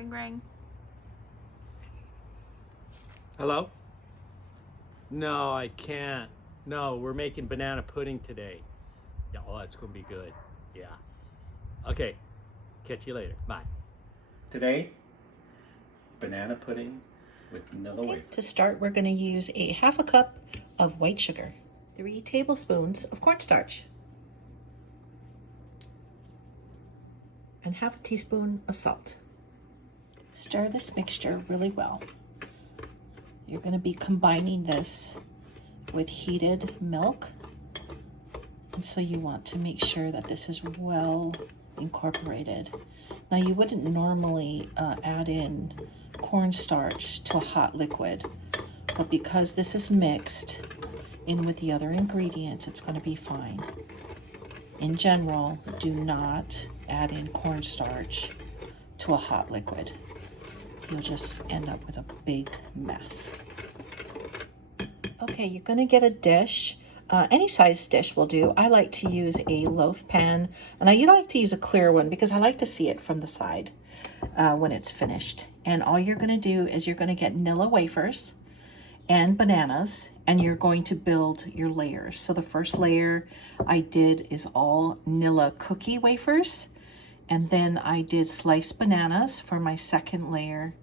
Ring ring. Hello? No, I can't. No, we're making banana pudding today. Yeah, oh, it's gonna be good. Yeah. Okay, catch you later. Bye. Today, banana pudding with vanilla wafers. To start, we're going to use a half a cup of white sugar, 3 tablespoons of cornstarch, and half a teaspoon of salt. Stir this mixture really well. You're going to be combining this with heated milk, and so you want to make sure that this is well incorporated. Now, you wouldn't normally add in cornstarch to a hot liquid, but because this is mixed in with the other ingredients, it's going to be fine. In general, do not add in cornstarch to a hot liquid. You'll just end up with a big mess. Okay, you're going to get a dish. Any size dish will do. I like to use a loaf pan, and I like to use a clear one because I like to see it from the side when it's finished. And all you're going to do is you're going to get Vanilla Wafers and bananas, and you're going to build your layers. So the first layer I did is all Vanilla cookie wafers, and then I did sliced bananas for my second layer,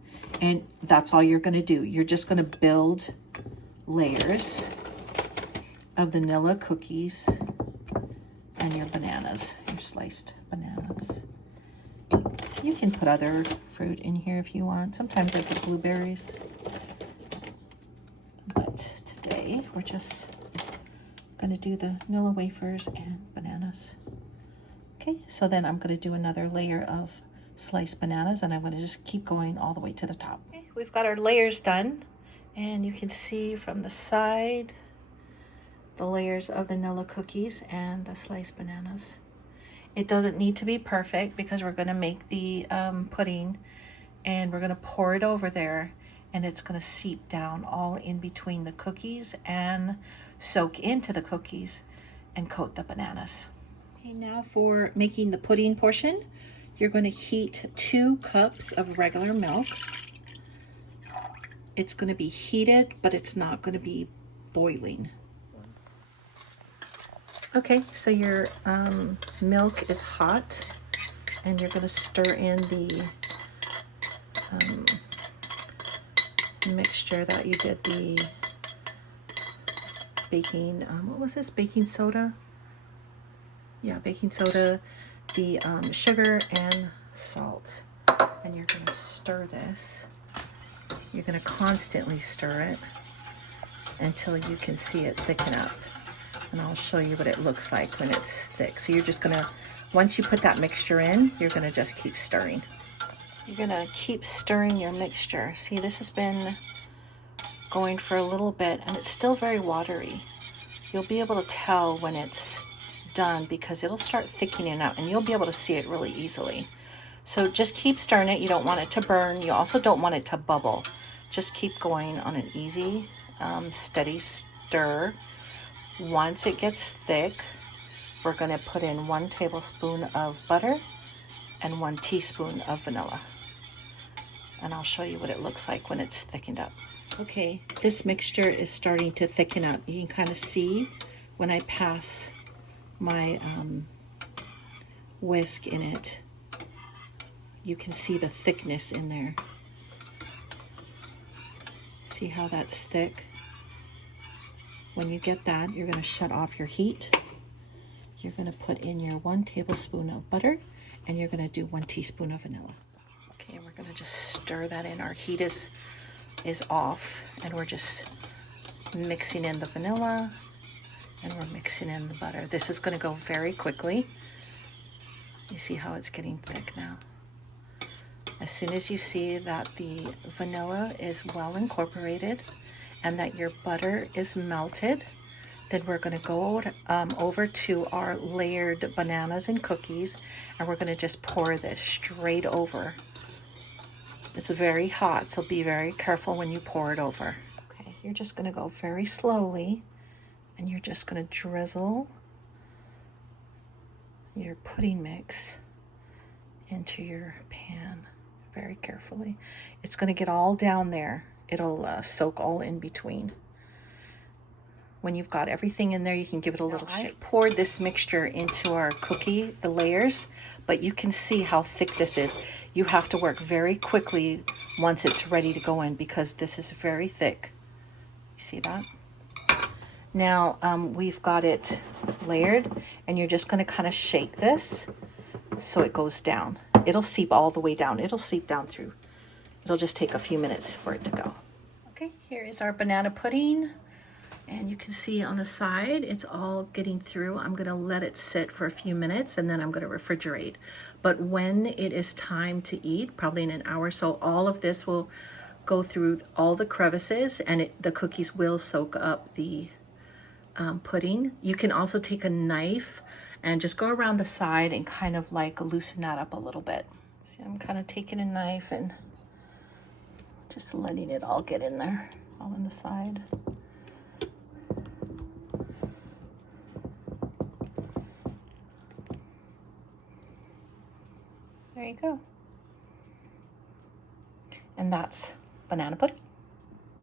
and that's all you're going to do. You're just going to build layers of vanilla cookies and your bananas, your sliced bananas. You can put other fruit in here if you want. Sometimes I put blueberries, but today we're just going to do the vanilla wafers and bananas. Okay, so then I'm going to do another layer of sliced bananas, and I'm going to just keep going all the way to the top. Okay, we've got our layers done, and you can see from the side the layers of vanilla cookies and the sliced bananas. It doesn't need to be perfect because we're going to make the pudding, and we're going to pour it over there, and it's going to seep down all in between the cookies and soak into the cookies and coat the bananas. Okay, now for making the pudding portion, you're going to heat 2 cups of regular milk. It's going to be heated, but it's not going to be boiling. Okay, so your milk is hot, and you're going to stir in the mixture that you did the baking, what was this, baking soda? Yeah, baking soda, the sugar and salt. And you're going to stir this. You're going to constantly stir it until you can see it thicken up. And I'll show you what it looks like when it's thick. So you're just going to, once you put that mixture in, you're going to just keep stirring. You're going to keep stirring your mixture. See, this has been going for a little bit, and it's still very watery. You'll be able to tell when it's done because it'll start thickening out, and you'll be able to see it really easily. So just keep stirring it. You don't want it to burn. You also don't want it to bubble. Just keep going on an easy, steady stir. Once it gets thick, we're going to put in 1 tablespoon of butter and 1 teaspoon of vanilla. And I'll show you what it looks like when it's thickened up. Okay, this mixture is starting to thicken up. You can kind of see when I pass my whisk in it. You can see the thickness in there. See how that's thick? When you get that, you're going to shut off your heat. You're going to put in your 1 tablespoon of butter, and you're going to do 1 teaspoon of vanilla. Okay, we're going to just stir that in. Our heat is off, and we're just mixing in the vanilla, and we're mixing in the butter. This is going to go very quickly. You see how it's getting thick now. As soon as you see that the vanilla is well incorporated and that your butter is melted, then we're going to go over to our layered bananas and cookies, and we're going to just pour this straight over. It's very hot, so be very careful when you pour it over. Okay, you're just going to go very slowly, and you're just going to drizzle your pudding mix into your pan very carefully. It's going to get all down there. It'll soak all in between. When you've got everything in there, you can give it a little shake. I've poured this mixture into our cookie, the layers, but you can see how thick this is. You have to work very quickly once it's ready to go in because this is very thick. You see that? Now we've got it layered, and you're just going to kind of shake this so it goes down. It'll seep all the way down. It'll seep down through. It'll just take a few minutes for it to go. Okay, here is our banana pudding. And you can see on the side, it's all getting through. I'm gonna let it sit for a few minutes and then I'm gonna refrigerate. But when it is time to eat, probably in an hour or so, all of this will go through all the crevices and the cookies will soak up the pudding. You can also take a knife and just go around the side and kind of like loosen that up a little bit. See, I'm kind of taking a knife and just letting it all get in there, all in the side. There you go. And that's banana pudding.